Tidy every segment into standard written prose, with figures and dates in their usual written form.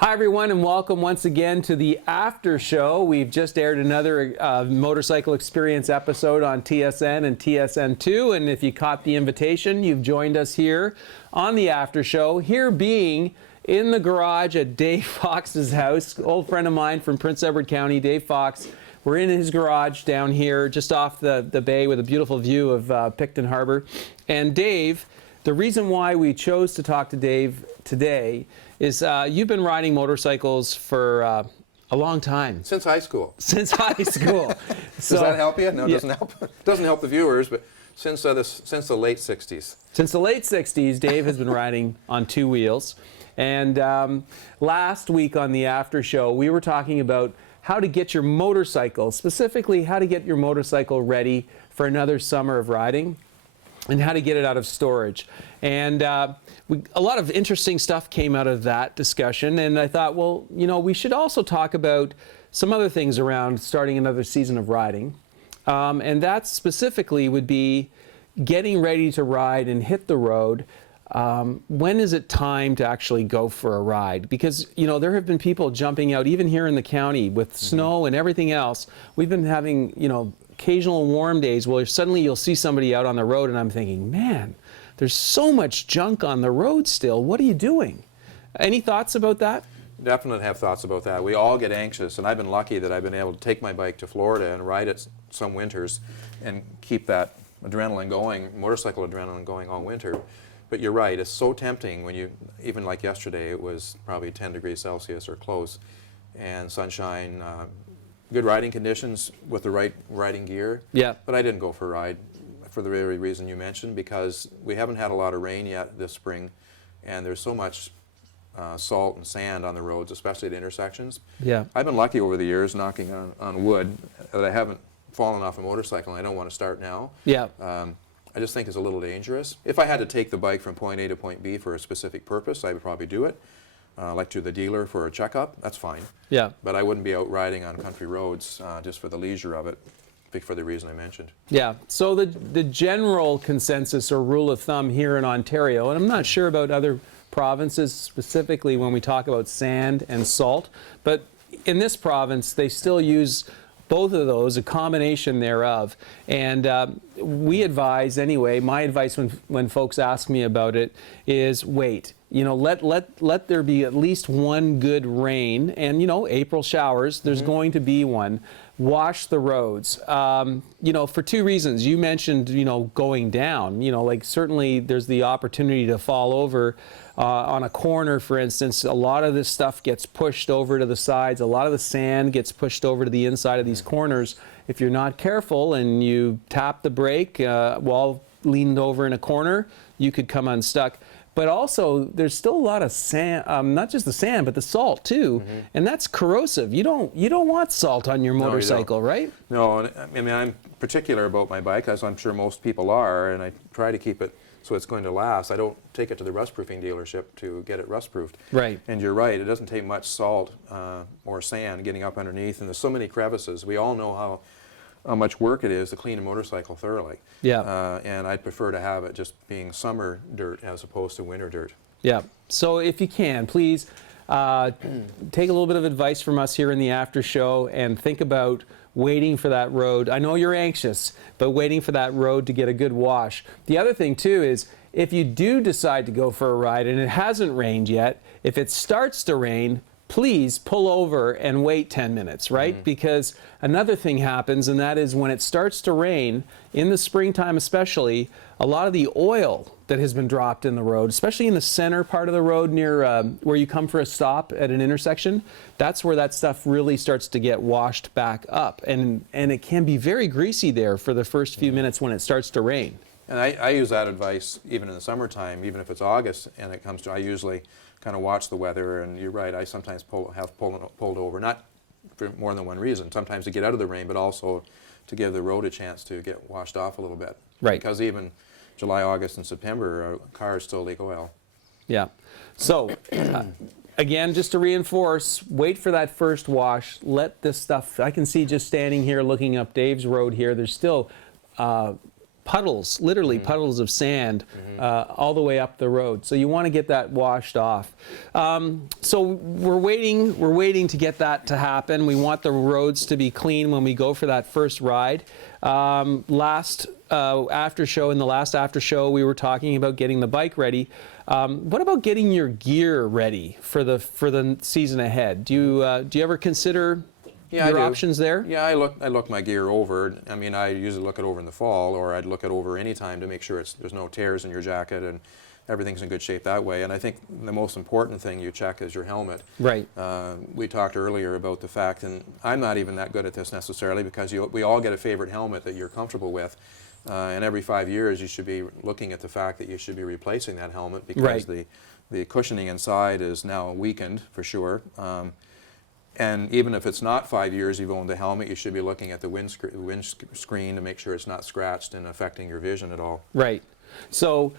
Hi everyone, and welcome once again to the after show. We've just aired another motorcycle experience episode on TSN and TSN2, and if you caught the invitation, you've joined us here on the after show, here being in the garage at Dave Fox's house, old friend of mine from Prince Edward County, Dave Fox. We're in his garage down here just off the bay with a beautiful view of Picton Harbor. And Dave, the reason why we chose to talk to Dave today is you've been riding motorcycles for a long time. Since high school. Since high school. Does that help you? No, it doesn't help. It doesn't help the viewers, but since the late 60s. Since the late 60s, Dave has been riding on two wheels. And last week on the after show, we were talking about how to get your motorcycle, specifically how to get your motorcycle ready for another summer of riding, and how to get it out of storage. And a lot of interesting stuff came out of that discussion, and I thought, well, you know, we should also talk about some other things around starting another season of riding. And that specifically would be getting ready to ride and hit the road. When is it time to actually go for a ride? Because, you know, there have been people jumping out, even here in the county with snow and everything else. We've been having, you know, occasional warm days where suddenly you'll see somebody out on the road and I'm thinking, man, there's so much junk on the road still. What are you doing? Any thoughts about that? Definitely have thoughts about that. We all get anxious, and I've been lucky that I've been able to take my bike to Florida and ride it some winters and keep that adrenaline going, motorcycle adrenaline going all winter. But you're right, it's so tempting when you, even like yesterday, it was probably 10 degrees Celsius or close, and sunshine, good riding conditions with the right riding gear. Yeah. But I didn't go for a ride for the very reason you mentioned, because we haven't had a lot of rain yet this spring, and there's so much salt and sand on the roads, especially at intersections. Yeah. I've been lucky over the years, knocking on wood, that I haven't fallen off a motorcycle, and I don't want to start now. Yeah. I just think it's a little dangerous. If I had to take the bike from point A to point B for a specific purpose, I would probably do it. Like to the dealer for a checkup, that's fine. Yeah. But I wouldn't be out riding on country roads just for the leisure of it, for the reason I mentioned. Yeah, so the general consensus or rule of thumb here in Ontario, and I'm not sure about other provinces specifically when we talk about sand and salt, but in this province they still use both of those, a combination thereof. And we advise anyway, my advice when folks ask me about it is wait. You know, let there be at least one good rain, and you know, April showers, there's going to be one. Wash the roads, you know, for two reasons. You mentioned, you know, going down, you know, like certainly there's the opportunity to fall over on a corner, for instance. A lot of this stuff gets pushed over to the sides. A lot of the sand gets pushed over to the inside of these corners. If you're not careful and you tap the brake while leaned over in a corner, you could come unstuck. But also, there's still a lot of sand, not just the sand, but the salt too, and that's corrosive. You don't want salt on your motorcycle, right? No, I mean, I'm particular about my bike, as I'm sure most people are, and I try to keep it so it's going to last. I don't take it to the rust proofing dealership to get it rust proofed. Right. And you're right, it doesn't take much salt or sand getting up underneath, and there's so many crevices. We all know how much work it is to clean a motorcycle thoroughly. Yeah. And I'd prefer to have it just being summer dirt as opposed to winter dirt. Yeah. So if you can, please take a little bit of advice from us here in the after show and think about waiting for that road. I know you're anxious, but waiting for that road to get a good wash. The other thing too is if you do decide to go for a ride and it hasn't rained yet, if it starts to rain, please pull over and wait 10 minutes, right? Because another thing happens, and that is when it starts to rain, in the springtime especially, a lot of the oil that has been dropped in the road, especially in the center part of the road near where you come for a stop at an intersection, that's where that stuff really starts to get washed back up. And it can be very greasy there for the first few minutes when it starts to rain. And I use that advice even in the summertime, even if it's August and it comes to, I usually kind of watch the weather, and you're right, I sometimes have pulled over, not for more than one reason, sometimes to get out of the rain, but also to give the road a chance to get washed off a little bit. Right. Because even July, August, and September, cars still leak oil. Yeah. So, again, just to reinforce, wait for that first wash, let this stuff, I can see just standing here looking up Dave's road here, there's still puddles, literally puddles of sand, all the way up the road. So you want to get that washed off. So we're waiting to get that to happen. We want the roads to be clean when we go for that first ride. In the last after show, we were talking about getting the bike ready. What about getting your gear ready for the season ahead? Do you ever consider your options there? Yeah, I look my gear over. I mean, I usually look it over in the fall, or I'd look it over any time to make sure there's no tears in your jacket and everything's in good shape that way. And I think the most important thing you check is your helmet. Right. We talked earlier about the fact, and I'm not even that good at this necessarily, because we all get a favorite helmet that you're comfortable with. And every 5 years you should be looking at the fact that you should be replacing that helmet, because the cushioning inside is now weakened for sure. And even if it's not 5 years you've owned the helmet, you should be looking at the windscreen to make sure it's not scratched and affecting your vision at all. Right. So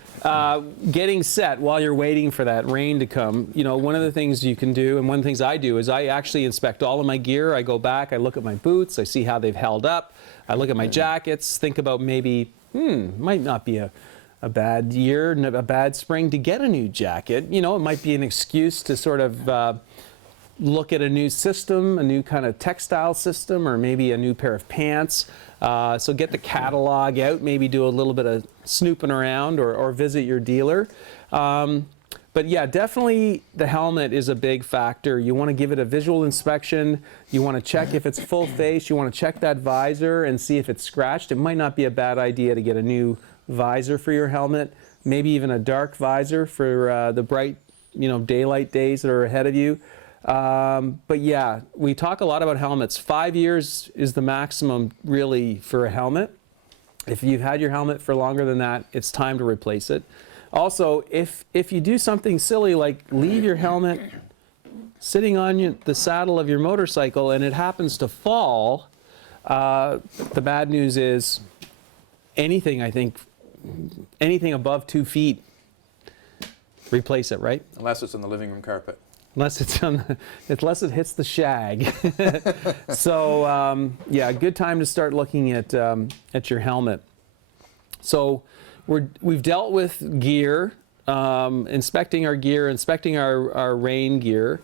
getting set while you're waiting for that rain to come, one of the things you can do, and one of the things I do, is I actually inspect all of my gear. I go back, I look at my boots, I see how they've held up. I look at my jackets, think about maybe, might not be a bad year, a bad spring to get a new jacket. It might be an excuse to sort of look at a new system, a new kind of textile system, or maybe a new pair of pants. So get the catalog out, maybe do a little bit of snooping around, or visit your dealer. But yeah, definitely the helmet is a big factor. You want to give it a visual inspection. You want to check if it's full face. You want to check that visor and see if it's scratched. It might not be a bad idea to get a new visor for your helmet, maybe even a dark visor for the bright, daylight days that are ahead of you. But yeah, we talk a lot about helmets. 5 years is the maximum really for a helmet. If you've had your helmet for longer than that, it's time to replace it. Also, if you do something silly like leave your helmet sitting on the saddle of your motorcycle and it happens to fall, the bad news is anything above 2 feet, replace it, right? Unless it's in the living room carpet. Unless it hits the shag. So yeah, good time to start looking at your helmet. So we've dealt with gear, inspecting our gear, inspecting our rain gear.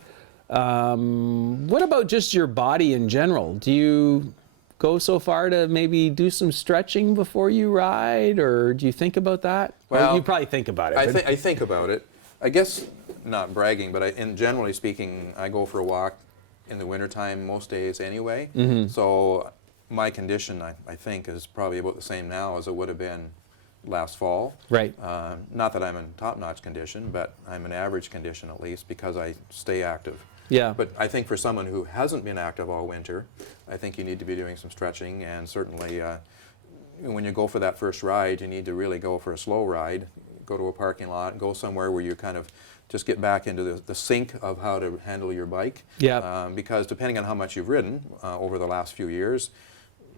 What about just your body in general? Do you go so far to maybe do some stretching before you ride, or do you think about that? Well, you probably think about it. I think about it. I guess, not bragging, but generally speaking, I go for a walk in the wintertime most days anyway. So my condition, I think, is probably about the same now as it would have been last fall. Right. Not that I'm in top-notch condition, but I'm in average condition at least, because I stay active. Yeah. But I think for someone who hasn't been active all winter, I think you need to be doing some stretching, and certainly when you go for that first ride, you need to really go for a slow ride. Go to a parking lot, go somewhere where you kind of just get back into the sync of how to handle your bike. Yeah. Because depending on how much you've ridden over the last few years,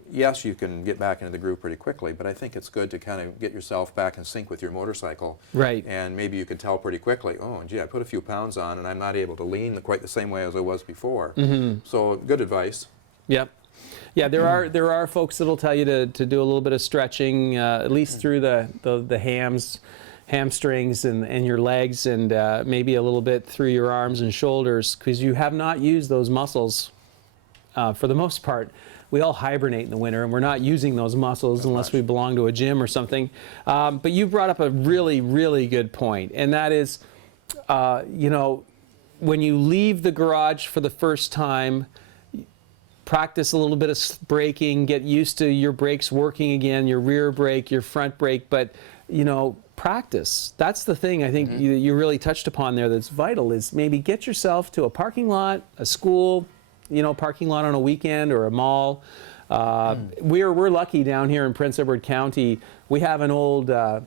yes, you can get back into the groove pretty quickly, but I think it's good to kind of get yourself back in sync with your motorcycle. Right. And maybe you can tell pretty quickly, oh, gee, I put a few pounds on and I'm not able to lean quite the same way as I was before. So good advice. Yep. Yeah, there are folks that'll tell you to do a little bit of stretching, at least through the hamstrings and your legs, and maybe a little bit through your arms and shoulders, because you have not used those muscles for the most part. We all hibernate in the winter, and we're not using those muscles unless we belong to a gym or something. But you brought up a really, really good point, and that is, when you leave the garage for the first time, practice a little bit of braking, get used to your brakes working again, your rear brake, your front brake, but practice. That's the thing I think you really touched upon there that's vital, is maybe get yourself to a parking lot, a school, parking lot on a weekend, or a mall. We're lucky down here in Prince Edward County. We have an old, I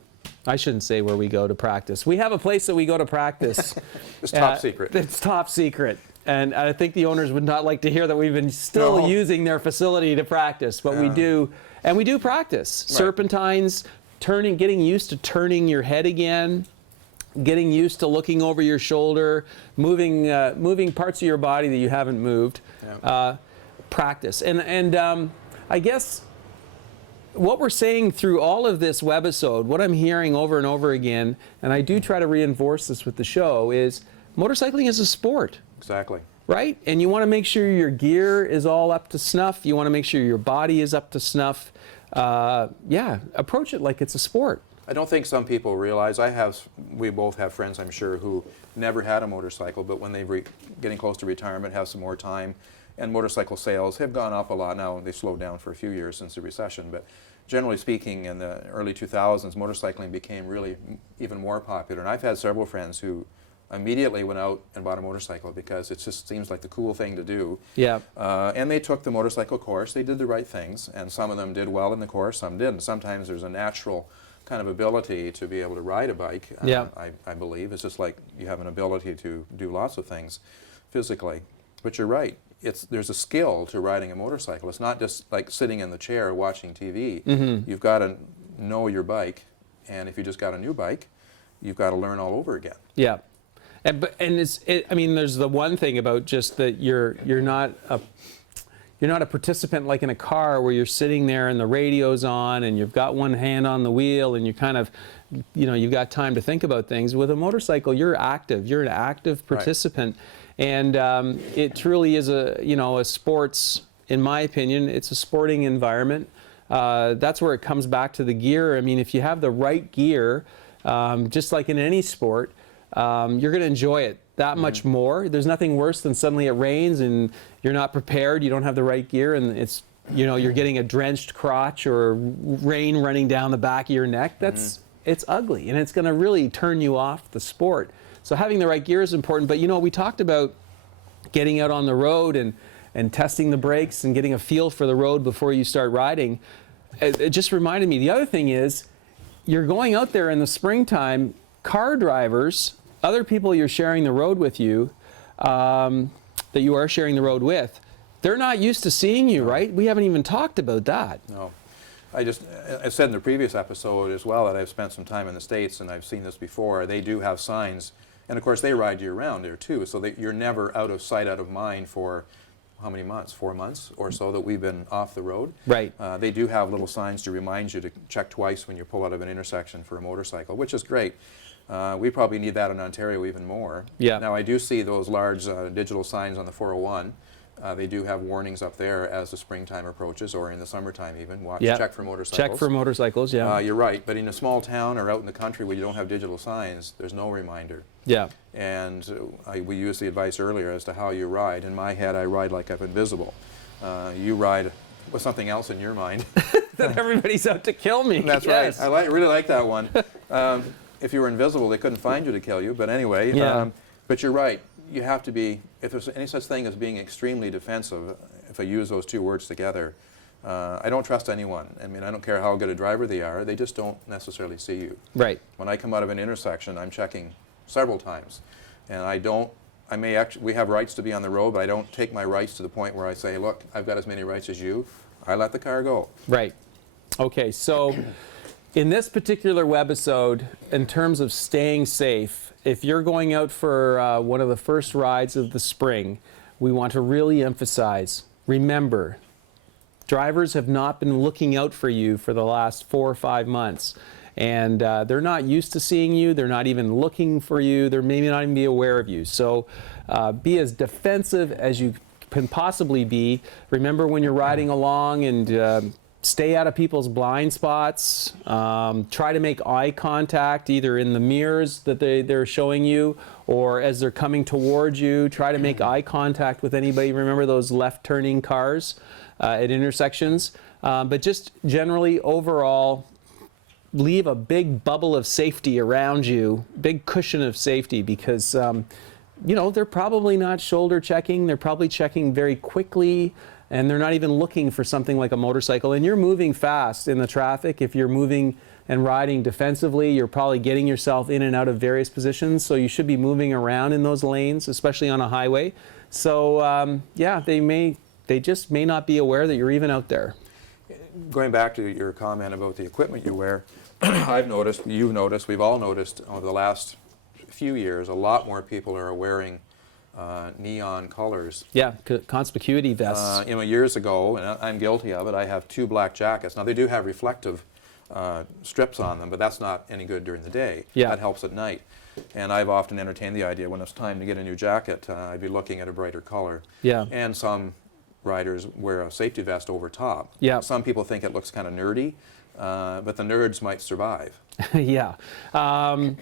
shouldn't say where we go to practice. We have a place that we go to practice. It's top secret. It's top secret. And I think the owners would not like to hear that we've been still using their facility to practice, but we do. And we do practice. Right. Serpentines, getting used to turning your head again, getting used to looking over your shoulder, moving parts of your body that you haven't moved. Yeah. Practice. And I guess what we're saying through all of this webisode, what I'm hearing over and over again, and I do try to reinforce this with the show, is motorcycling is a sport. Exactly. Right? And you want to make sure your gear is all up to snuff. You want to make sure your body is up to snuff. Yeah, approach it like it's a sport. I don't think some people realize, we both have friends, I'm sure, who never had a motorcycle, but when they're getting close to retirement, have some more time, and motorcycle sales have gone up a lot. Now they slowed down for a few years since the recession, but generally speaking, in the early 2000s, motorcycling became really even more popular. And I've had several friends who immediately went out and bought a motorcycle because it just seems like the cool thing to do. Yeah. And they took the motorcycle course. They did the right things, and some of them did well in the course, some didn't. Sometimes there's a natural kind of ability to be able to ride a bike, Yeah. I believe. It's just like you have an ability to do lots of things physically. But you're right. There's a skill to riding a motorcycle. It's not just like sitting in the chair watching TV. Mm-hmm. You've got to know your bike, and if you just got a new bike, you've got to learn all over again. Yeah. I mean, there's the one thing about just that you're not a participant like in a car where you're sitting there and the radio's on and you've got one hand on the wheel and you kind of, you've got time to think about things. With a motorcycle, you're active. You're an active participant. Right. And it truly is a sports, in my opinion, it's a sporting environment. That's where it comes back to the gear. I mean, if you have the right gear, just like in any sport, you're going to enjoy it that much more. There's nothing worse than suddenly it rains and you're not prepared, you don't have the right gear, and it's, you're getting a drenched crotch or rain running down the back of your neck. It's ugly, and it's going to really turn you off the sport. So having the right gear is important. But we talked about getting out on the road and testing the brakes and getting a feel for the road before you start riding. It just reminded me, the other thing is, you're going out there in the springtime, car drivers, other people you're sharing the road with that you are sharing the road with, they're not used to seeing you, right? We haven't even talked about that. No. I said in the previous episode as well that I've spent some time in the States, and I've seen this before. They do have signs, and of course they ride year-round there too, so you're never out of sight, out of mind for how many months? 4 months or so that we've been off the road. Right. They do have little signs to remind you to check twice when you pull out of an intersection for a motorcycle, which is great. We probably need that in Ontario even more. Yeah. Now I do see those large digital signs on the 401. They do have warnings up there as the springtime approaches, or in the summertime even. Check for motorcycles. Check for motorcycles, yeah. You're right, but in a small town or out in the country where you don't have digital signs, there's no reminder. Yeah. And we used the advice earlier as to how you ride. In my head, I ride like I'm invisible. You ride with something else in your mind. That everybody's out to kill me. That's yes. right. I really like that one. If you were invisible, they couldn't find you to kill you. But anyway, but you're right. You have to be, if there's any such thing as being extremely defensive, if I use those two words together, I don't trust anyone. I mean, I don't care how good a driver they are, they just don't necessarily see you. Right. When I come out of an intersection, I'm checking several times. And we have rights to be on the road, but I don't take my rights to the point where I say, look, I've got as many rights as you. I let the car go. Right. Okay, so in this particular webisode, in terms of staying safe, if you're going out for one of the first rides of the spring, we want to really emphasize, remember, drivers have not been looking out for you for the last 4 or 5 months. And they're not used to seeing you. They're not even looking for you. They're maybe not even be aware of you. So be as defensive as you can possibly be. Remember when you're riding along, and stay out of people's blind spots. Try to make eye contact either in the mirrors that they're showing you, or as they're coming towards you. Try to make eye contact with anybody. Remember those left-turning cars at intersections. But just generally, overall, leave a big bubble of safety around you, big cushion of safety, because they're probably not shoulder checking. They're probably checking very quickly, and they're not even looking for something like a motorcycle. And you're moving fast in the traffic. If you're moving and riding defensively, you're probably getting yourself in and out of various positions, so you should be moving around in those lanes, especially on a highway. So they just may not be aware that you're even out there. Going back to your comment about the equipment you wear, I've noticed, you've noticed, we've all noticed over the last few years, a lot more people are wearing neon colors. Yeah, conspicuity vests. Years ago, and I'm guilty of it, I have 2 black jackets. Now they do have reflective strips on them, but that's not any good during the day. Yeah. That helps at night. And I've often entertained the idea when it's time to get a new jacket, I'd be looking at a brighter color. Yeah. And some riders wear a safety vest over top. Yeah. Some people think it looks kind of nerdy, but the nerds might survive. Yeah. The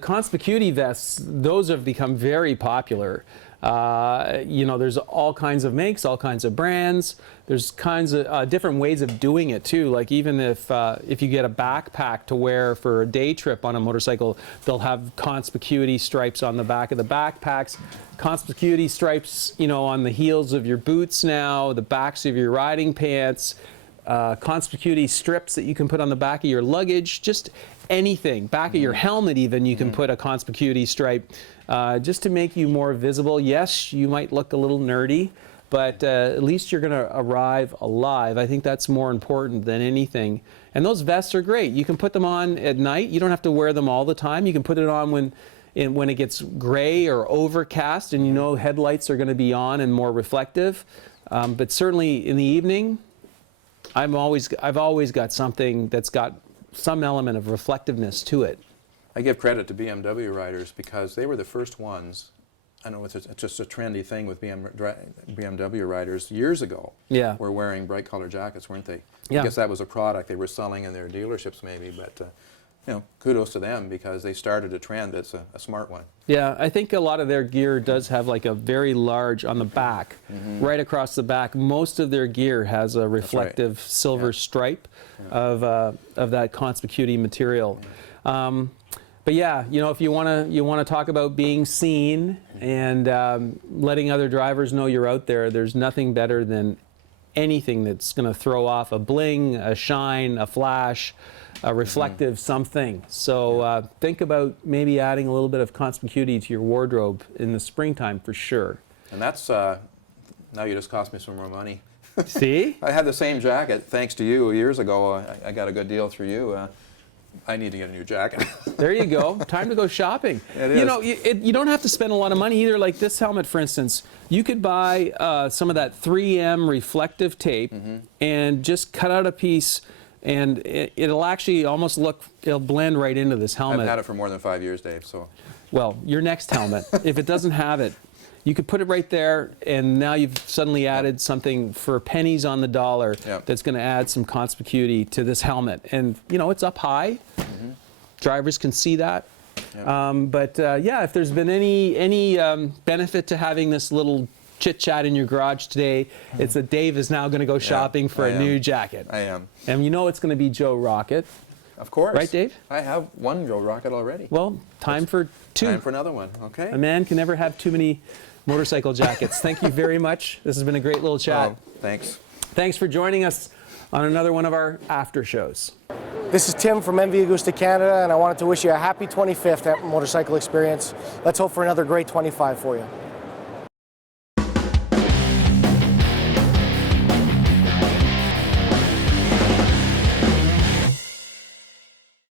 conspicuity vests, those have become very popular. There's all kinds of makes, all kinds of brands. There's kinds of different ways of doing it too. Like even if you get a backpack to wear for a day trip on a motorcycle, they'll have conspicuity stripes on the back of the backpacks, conspicuity stripes, on the heels of your boots now, the backs of your riding pants, conspicuity strips that you can put on the back of your luggage, just anything. Back of your helmet even, you can put a conspicuity stripe just to make you more visible. Yes, you might look a little nerdy, but at least you're going to arrive alive. I think that's more important than anything. And those vests are great. You can put them on at night. You don't have to wear them all the time. You can put it on when it gets gray or overcast and headlights are going to be on and more reflective. But certainly in the evening, I've always got something that's got some element of reflectiveness to it. I give credit to BMW riders because they were the first ones. I know it's just a trendy thing with BMW riders years ago. Yeah. Were wearing bright colored jackets, weren't they? Yeah. I guess that was a product they were selling in their dealerships maybe, but kudos to them because they started a trend that's a smart one. Yeah, I think a lot of their gear does have like a very large on the back, right across the back. Most of their gear has a reflective silver stripe of that conspicuity material. But yeah, if you want to talk about being seen and letting other drivers know you're out there, there's nothing better than anything that's going to throw off a bling, a shine, a flash, a reflective something. So think about maybe adding a little bit of conspicuity to your wardrobe in the springtime for sure. And that's, now you just cost me some more money. See? I had the same jacket, thanks to you, years ago. I got a good deal through you. I need to get a new jacket. There you go. Time to go shopping. It is. You don't have to spend a lot of money either. Like this helmet, for instance, you could buy some of that 3M reflective tape and just cut out a piece, and it'll actually almost it'll blend right into this helmet. I've had it for more than 5 years, Dave. So. Well, your next helmet, if it doesn't have it, you could put it right there, and now you've suddenly added something for pennies on the dollar that's going to add some conspicuity to this helmet. And, it's up high. Drivers can see that. But if there's been any benefit to having this little chit-chat in your garage today, it's that Dave is now going to go shopping for a new jacket. I am. And it's going to be Joe Rocket. Of course. Right, Dave? I have one Joe Rocket already. Well, time for 2. Time for another one, okay? A man can never have too many motorcycle jackets. Thank you very much. This has been a great little chat. Thanks. Thanks for joining us on another one of our after shows. This is Tim from MV Augusta, Canada, and I wanted to wish you a happy 25th at Motorcycle Experience. Let's hope for another great 25 for you.